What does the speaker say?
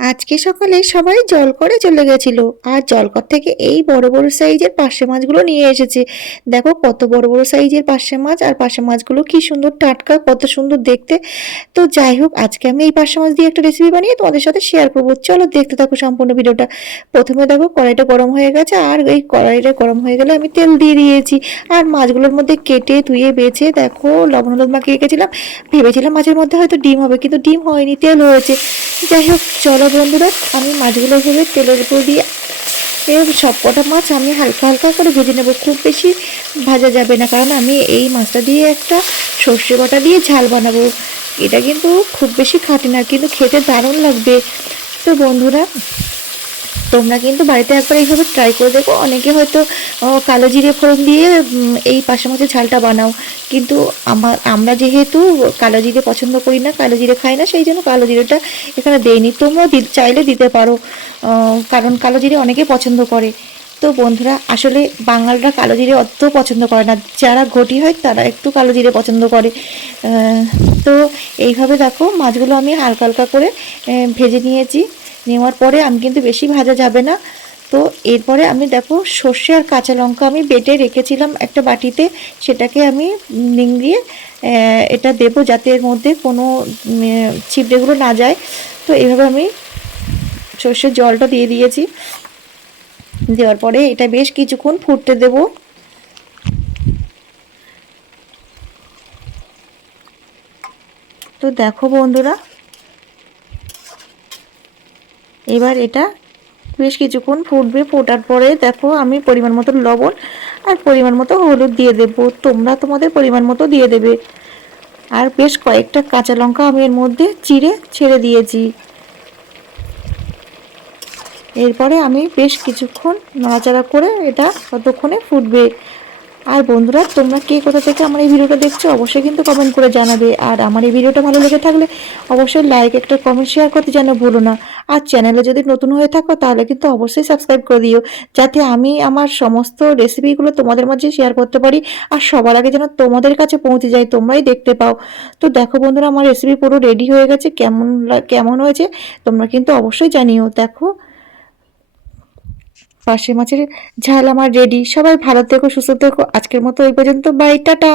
আজকে সকালে সবাই জলকরে চলে গেছিল, আর জলকর থেকে এই বড় বড় সাইজের পার্শে মাছগুলো নিয়ে এসেছে। দেখো কত বড় বড় সাইজের পার্শে মাছ, আর পার্শে মাছগুলো কি সুন্দর টাটকা, কত সুন্দর দেখতে। তো যাই হোক, আজকে আমি এই পার্শে মাছ দিয়ে একটা রেসিপি বানিয়ে তোমাদের সাথে শেয়ার করবো। চলো দেখতে থাকো সম্পূর্ণ ভিডিওটা। প্রথমে দেখো কড়াইটা গরম হয়ে গেছে, আর এই কড়াইটা গরম হয়ে গেলে আমি তেল দিয়ে দিয়েছি। আর মাছগুলোর মধ্যে কেটে ধুয়ে বেছে দেখো লবণ হলুদ মাখিয়ে রেখেছিলাম। ভেবেছিলাম মাছের মধ্যে হয়তো ডিম হবে, কিন্তু ডিম হয়নি, তেল হয়েছে। যাই হোক চলো বন্ধুরা, আমি মাছগুলো ভেবে তেলের উপর দিয়ে সব কটা মাছ আমি হালকা হালকা করে ভেজে নেব। খুব বেশি ভাজা যাবে না, কারণ আমি এই মাছটা দিয়ে একটা সর্ষে বাটা দিয়ে ঝাল বানাবো। এটা কিন্তু খুব বেশি খাটে না, কিন্তু খেতে দারুণ লাগবে। তো বন্ধুরা, তোমরা কিন্তু বাড়িতে একবার এইভাবে ট্রাই করে দেখো। অনেকে হয়তো কালো জিরে ফোড়ন দিয়ে এই পাশে মাছের ঝালটা বানাও, কিন্তু আমরা যেহেতু কালো জিরে পছন্দ করি না, কালো জিরে খাই না, সেই জন্য কালো জিরেটা এখানে দেইনি। তোমরাও চাইলে দিতে পারো, কারণ কালো জিরে অনেকে পছন্দ করে। তো বন্ধুরা, আসলে বাঙালরা কালো জিরে অত পছন্দ করে না, যারা ঘটি হয় তারা একটু কালো জিরে পছন্দ করে। তো এইভাবে দেখো মাছগুলো আমি হালকা হালকা করে ভেজে নিয়েছি। নেওয়ার পরে আমি কিন্তু বেশি ভাজা যাবে না। তো এরপরে আমি দেখো সর্ষে আর কাঁচা লঙ্কা আমি বেটে রেখেছিলাম একটা বাটিতে, সেটাকে আমি নিংড়িয়ে এটা দেবো, যাতে এর মধ্যে কোনো ছিবড়েগুলো না যায়। তো এইভাবে আমি সর্ষের জলটা দিয়ে দিয়েছি। দেওয়ার পরে এটা বেশ কিছুক্ষণ ফুটতে দেব। তো দেখো বন্ধুরা, এবার এটা বেশ কিছুক্ষণ ফুটবে। ফোটার পরে দেখো আমি পরিমাণ মতো লবণ আর পরিমাণ মতো হলুদ দিয়ে দেব। তোমরা তোমাদের পরিমাণ মতো দিয়ে দেবে। আর বেশ কয়েকটা কাঁচা লঙ্কা আমি এর মধ্যে চিড়ে ছেড়ে দিয়েছি। এরপরে আমি বেশ কিছুক্ষণ নাড়াচাড়া করে এটা ততক্ষণে ফুটবে। আর বন্ধুরা, তোমরা কে কোথা থেকে আমার এই ভিডিওটা দেখছো অবশ্যই কিন্তু কমেন্ট করে জানাবে। আর আমার এই ভিডিওটা ভালো লেগে থাকলে অবশ্যই লাইক, একটা কমেন্ট, শেয়ার করতে যেন ভুলো না। আর চ্যানেলে যদি নতুন হয়ে থাকো তাহলে কিন্তু অবশ্যই সাবস্ক্রাইব করে দিও, যাতে আমি আমার সমস্ত রেসিপিগুলো তোমাদের মাঝে শেয়ার করতে পারি, আর সবার আগে যেন তোমাদের কাছে পৌঁছে যায়, তোমরাই দেখতে পাও। তো দেখো বন্ধুরা, আমার রেসিপি পুরো রেডি হয়ে গেছে। কেমন হয়েছে তোমরা কিন্তু অবশ্যই জানিও। দেখো পার্শে মাছের ঝাল আমার রেডি। সবাই ভালো থেকো, সুস্থ থেকো। আজকের মতো এই পর্যন্ত, বাই, টাটা।